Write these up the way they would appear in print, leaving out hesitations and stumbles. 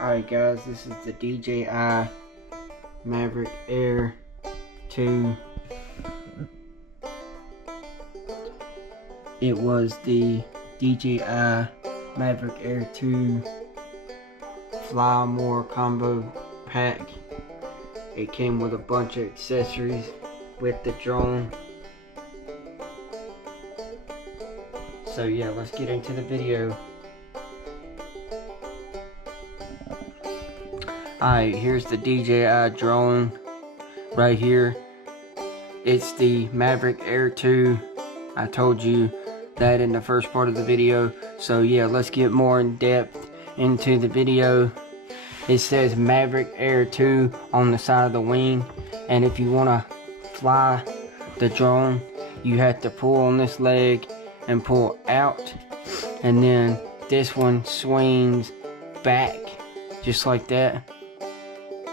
Alright guys, this is the DJI Mavic Air 2. It was the DJI Mavic Air 2 Fly More combo pack. It came with a bunch of accessories with the drone. So yeah, let's get into the video. Alright, here's the DJI drone right here. It's the Mavic Air 2. I told you that in the first part of the video. So yeah, let's get more in depth into the video. It says Mavic Air 2 on the side of the wing, and if you want to fly the drone, you have to pull on this leg and pull out, and then this one swings back just like that.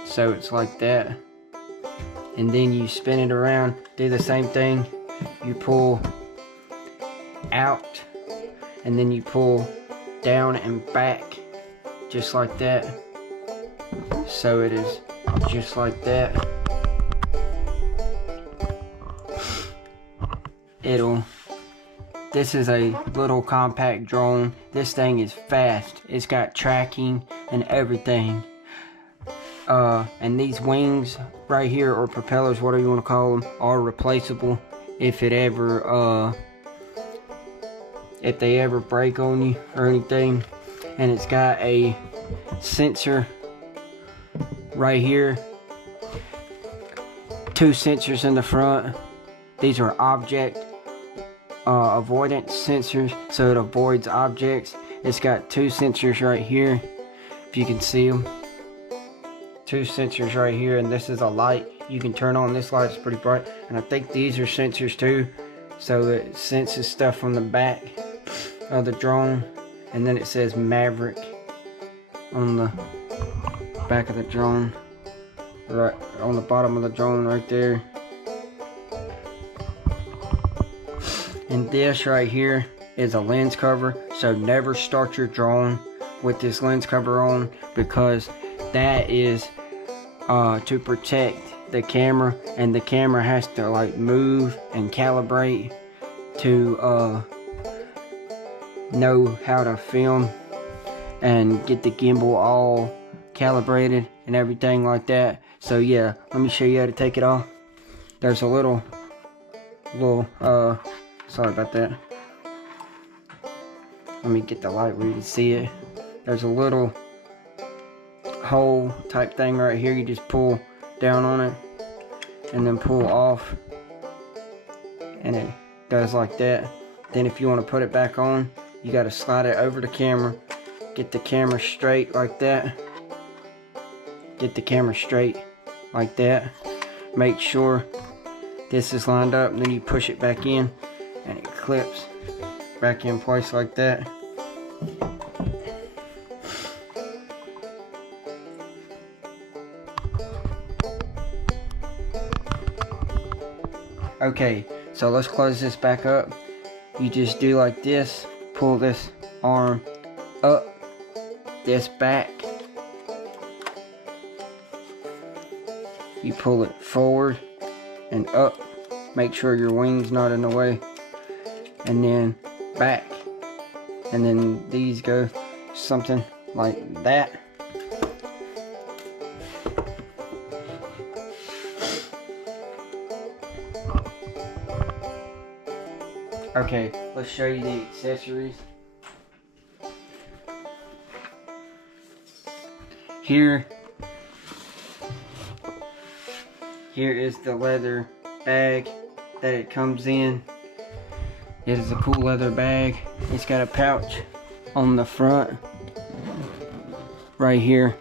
So it's like that, and then you spin it around, do the same thing. You pull out, and then you pull down and back just like that. So it is just like that. This is a little compact drone. This thing is fast. It's got tracking and everything. And these wings right here, or propellers, whatever you want to call them, are replaceable if they ever break on you or anything. And it's got a sensor right here, 2 sensors in the front. These are object avoidance sensors, so it avoids objects. It's got 2 sensors right here, if you can see them. 2 sensors right here, and this is a light you can turn on. This light is pretty bright, and I think these are sensors too, so it senses stuff from the back of the drone. And then it says Mavic on the back of the drone, right on the bottom of the drone right there. And this right here is a lens cover, so never start your drone with this lens cover on, because that is to protect the camera, and the camera has to like move and calibrate to know how to film and get the gimbal all calibrated and everything like that. So yeah, let me show you how to take it off. There's a little sorry about that. Let me get the light where you can see it. There's a little hole type thing right here. You just pull down on it and then pull off, and it goes like that. Then if you want to put it back on, you got to slide it over the camera, get the camera straight like that, get the camera straight like that, make sure this is lined up, and then you push it back in and it clips back in place like that. Okay, so let's close this back up. You just do like this, pull this arm up, this back, you pull it forward and up, make sure your wing's not in the way, and then back, and then these go something like that. Okay, let's show you the accessories. Here is the leather bag that it comes in. It is a cool leather bag. It's got a pouch on the front right here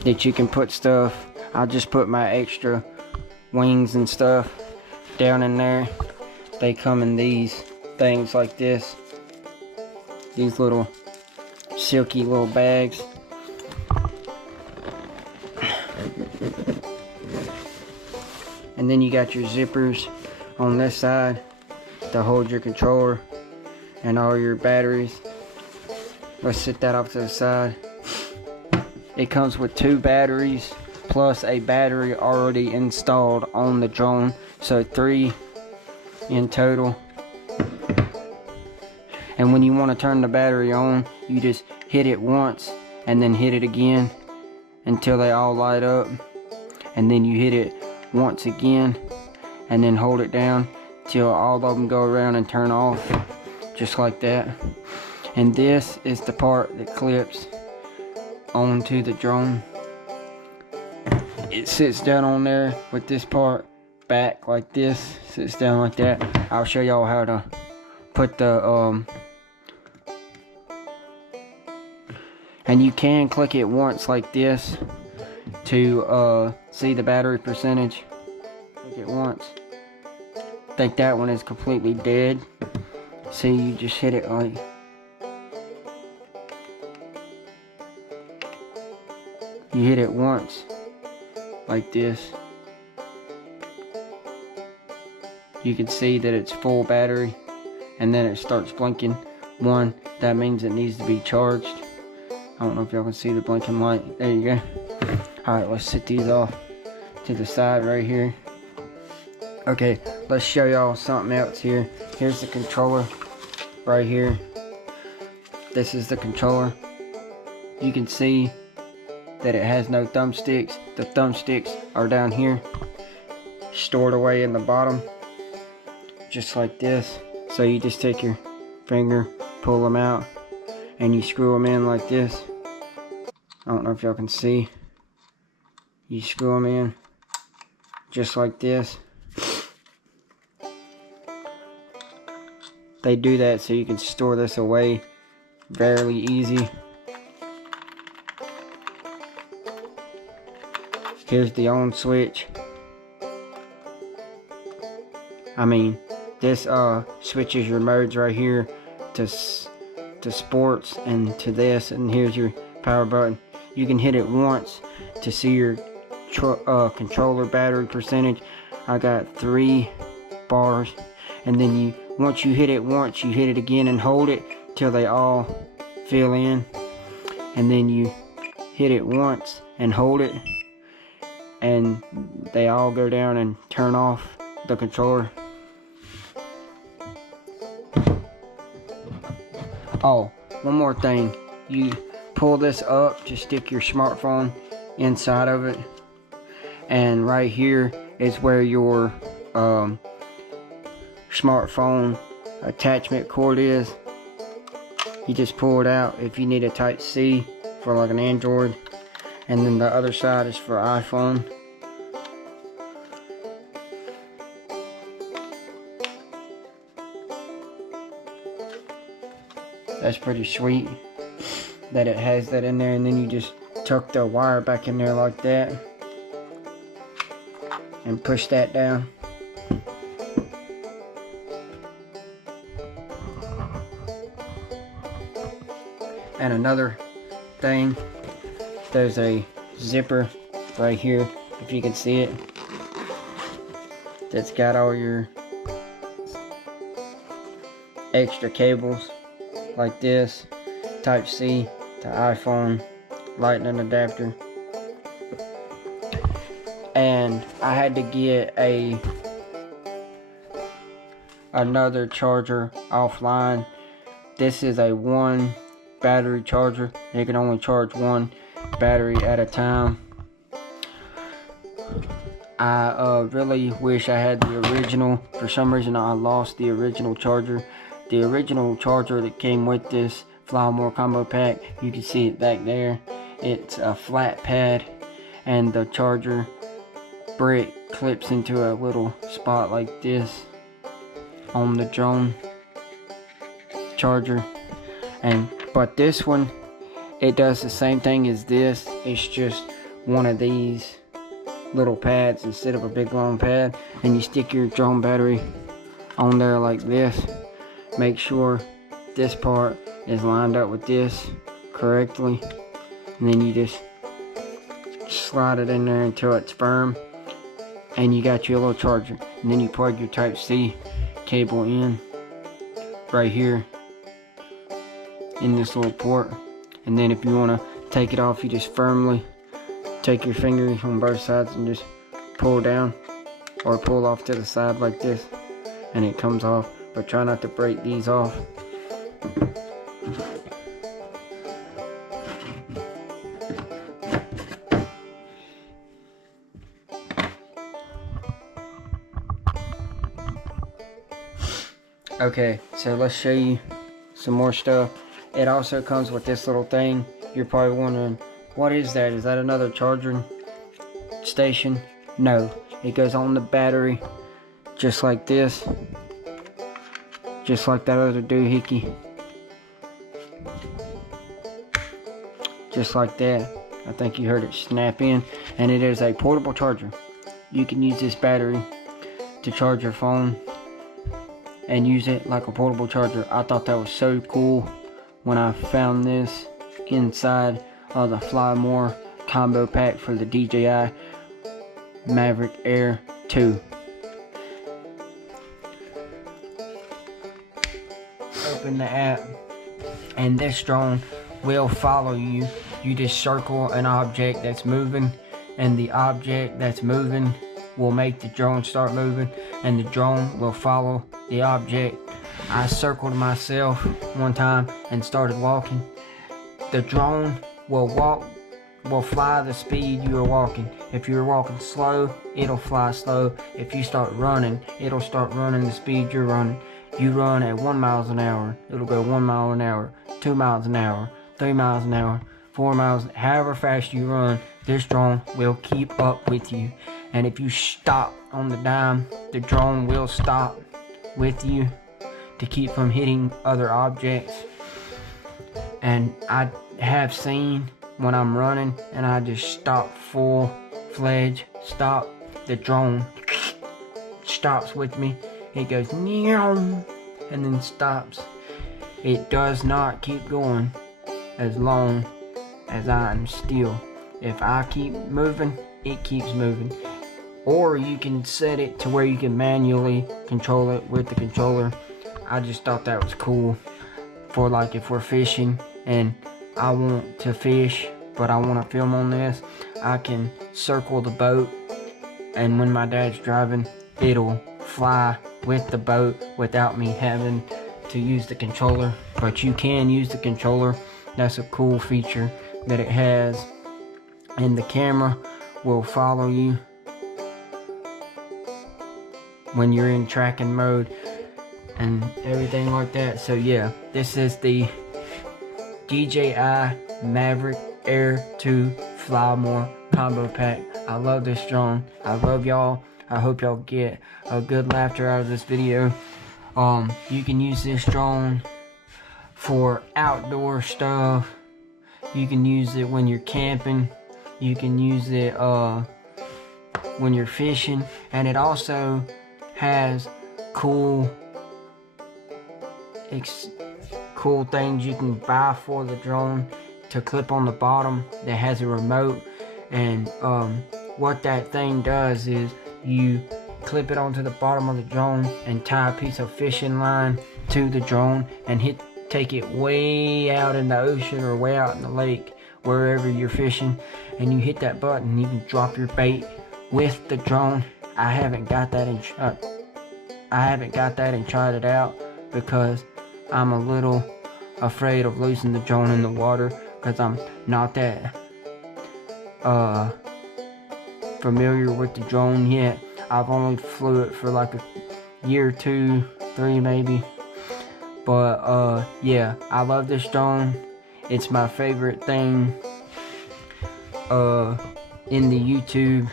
that you can put stuff. I'll just put my extra wings and stuff down in there. They come in these things like this, these little silky little bags. And then you got your zippers on this side to hold your controller and all your batteries. Let's set that off to the side. it comes with 2 batteries plus a battery already installed on the drone, so 3 in total. And when you want to turn the battery on, you just hit it once and then hit it again until they all light up, and then you hit it once again and then hold it down till all of them go around and turn off, just like that. And this is the part that clips onto the drone. It sits down on there with this part back like this, sits down like that. I'll show y'all how to put the and you can click it once like this to see the battery percentage. Click it once. I think that one is completely dead. See, you just hit it like, you hit it once like this. You can see that it's full battery, and then it starts blinking 1. That means it needs to be charged. I don't know if y'all can see the blinking light. There you go. Alright, let's set these off to the side right here. Okay, let's show y'all something else here. Here's the controller right here. This is the controller. You can see that it has no thumbsticks. The thumbsticks are down here, stored away in the bottom, just like this. So you just take your finger, pull them out, and you screw them in like this. I don't know if y'all can see. You screw them in just like this. They do that so you can store this away fairly easy. Here's the on switch. I mean, this switches your modes right here to sports and to this, and here's your power button. You can hit it once to see your controller battery percentage. I got 3 bars, and then once you hit it once, you hit it again and hold it till they all fill in, and then you hit it once and hold it, and they all go down and turn off the controller. Oh, one more thing. You pull this up to stick your smartphone inside of it, and right here is where your smartphone attachment cord is. You just pull it out if you need a Type-C for like an Android, and then the other side is for iPhone. That's pretty sweet that it has that in there, and then you just tuck the wire back in there like that and push that down. And another thing, there's a zipper right here, if you can see it, that's got all your extra cables like this, Type-C to iPhone, lightning adapter. And I had to get another charger offline. This is a 1 battery charger. You can only charge 1 battery at a time. I really wish I had the original. For some reason I lost the original charger. The original charger that came with this Fly More combo pack, you can see it back there. It's a flat pad, and the charger brick clips into a little spot like this on the drone charger. But this one, it does the same thing as this. It's just one of these little pads instead of a big long pad, and you stick your drone battery on there like this. Make sure this part is lined up with this correctly, and then you just slide it in there until it's firm, and you got your little charger. And then you plug your Type-C cable in right here in this little port, and then if you want to take it off, you just firmly take your fingers on both sides and just pull down or pull off to the side like this, and it comes off. But try not to break these off. Okay, so let's show you some more stuff. It also comes with this little thing. You're probably wondering, what is that? Is that another charging station? No, it goes on the battery just like this, just like that other doohickey, just like that. I think you heard it snap in, and it is a portable charger. You can use this battery to charge your phone and use it like a portable charger. I thought that was so cool when I found this inside of the Fly More combo pack for the DJI Mavic Air 2. Open the app, and this drone will follow you. You just circle an object that's moving, and the object that's moving will make the drone start moving, and the drone will follow the object. I circled myself one time and started walking. The drone will fly the speed you are walking. If you're walking slow, it'll fly slow. If you start running, it'll start running the speed you're running. You run at 1 mile an hour, it'll go 1 mile an hour, 2 miles an hour, 3 miles an hour, 4 miles, however fast you run, this drone will keep up with you. And if you stop on the dime, the drone will stop with you to keep from hitting other objects. And I have seen when I'm running and I just stop full-fledged, stop, the drone stops with me. It goes meow and then stops. It does not keep going as long as I'm still. If I keep moving, it keeps moving. Or you can set it to where you can manually control it with the controller. I just thought that was cool for like if we're fishing and I want to fish but I want to film on this, I can circle the boat, and when my dad's driving, it'll fly with the boat without me having to use the controller. But you can use the controller. That's a cool feature that it has. And the camera will follow you when you're in tracking mode and everything like that. So yeah, this is the DJI Mavic Air 2 Fly More combo pack. I love this drone. I love y'all. I hope y'all get a good laughter out of this video. You can use this drone for outdoor stuff. You can use it when you're camping. You can use it when you're fishing. And it also has cool things you can buy for the drone to clip on the bottom that has a remote. And what that thing does is you clip it onto the bottom of the drone and tie a piece of fishing line to the drone and take it way out in the ocean or way out in the lake, wherever you're fishing, and you hit that button, you can drop your bait with the drone. I haven't got that and tried it out because I'm a little afraid of losing the drone in the water, because I'm not that familiar with the drone yet. I've only flew it for like a year, 2, 3 maybe. But yeah, I love this drone. It's my favorite thing in the YouTube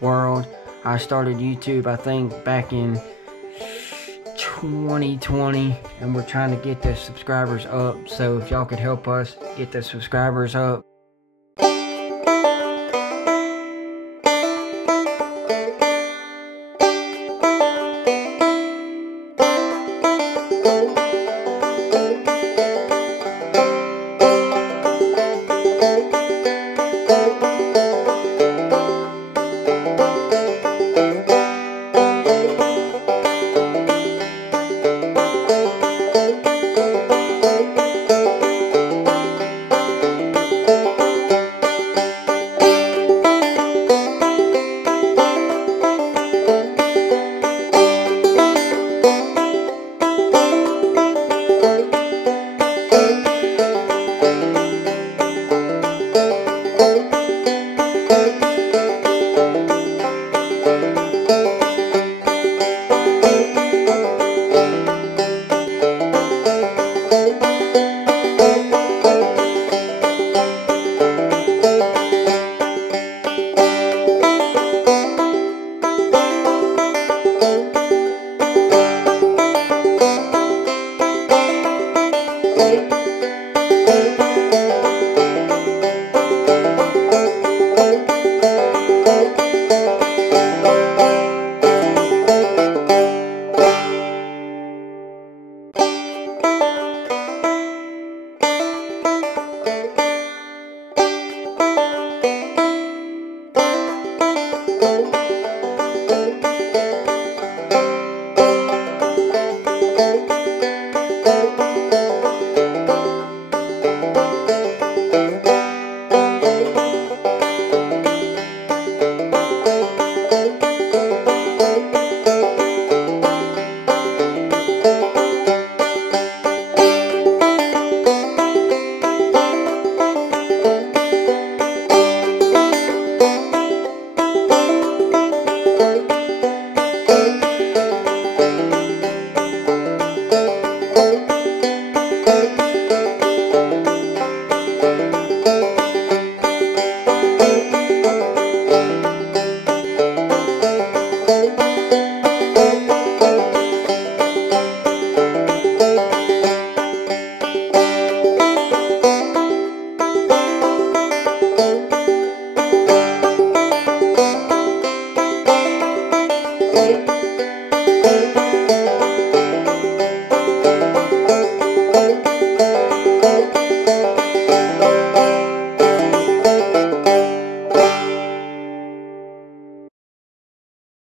world. I started YouTube, I think, back in 2020, and we're trying to get the subscribers up. So if y'all could help us get the subscribers up,